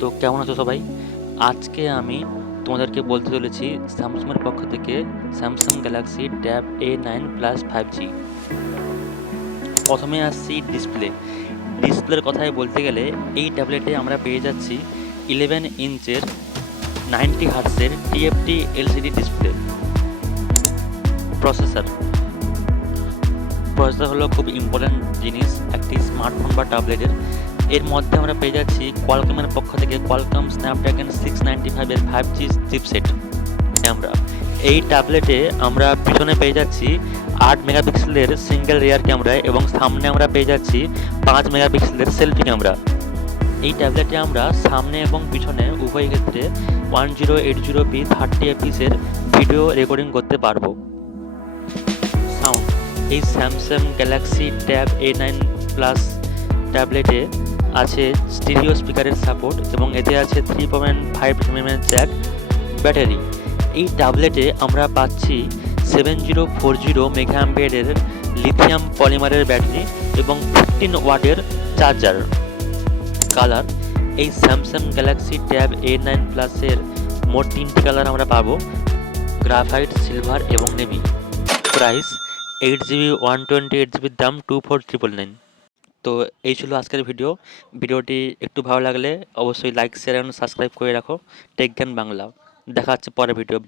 তো কেমন আছো সবাই? আজকে আমি তোমাদেরকে বলতে চলেছি স্যামসাংয়ের পক্ষ থেকে Samsung Galaxy tab A9 plus 5G। প্রথমে আসছি ডিসপ্লের কথায় বলতে গেলে এই ট্যাবলেটে আমরা পেয়ে যাচ্ছি 11 ইঞ্চের 90 হার্টসের TFT LCD display. Processor processor হলো খুব ইম্পর্ট্যান্ট জিনিস একটি স্মার্টফোন বা ট্যাবলেটের। এর মধ্যে আমরা পেয়ে যাচ্ছি কোয়ালকমের পক্ষ থেকে কোয়ালকম স্ন্যাপড্রাগন 695 এর 5G চিপসেট। আমরা এই ট্যাবলেটে আমরা পিছনে পেয়ে যাচ্ছি 8 মেগাপিক্সেলের সিঙ্গেল রেয়ার ক্যামেরা এবং সামনে আমরা পেয়ে যাচ্ছি 5 মেগাপিক্সেলের সেলফি ক্যামেরা। এই ট্যাবলেটে আমরা সামনে এবং পিছনে উভয় ক্ষেত্রে 1080p 30fps এর ভিডিও রেকর্ডিং করতে পারবো। সাউন্ড এই Samsung Galaxy tab A9 plus ট্যাবলেটে আছে স্টিরিও স্পিকারের সাপোর্ট এবং এতে আছে 3.5mm জ্যাক ব্যাটারি। এই ট্যাবলেটে আমরা পাচ্ছি 7040 মেগাঅ্যাম্পিয়ারের লিথিয়াম পলিমারের ব্যাটারি এবং 15 ওয়াটের চার্জার। কালার এই স্যামসাং গ্যালাক্সি ট্যাব A9 প্লাসের মোট 3টি কালার আমরা পাবো, গ্রাফাইট, সিলভার এবং নেভি। প্রাইস 8GB 128GB, দাম 24,999। তো এই ছিল আজকের ভিডিওটি একটু ভালো লাগলে অবশ্যই লাইক, শেয়ার এবং সাবস্ক্রাইব করে রাখো টেক জ্ঞান বাংলা। দেখা হচ্ছে পরের ভিডিও।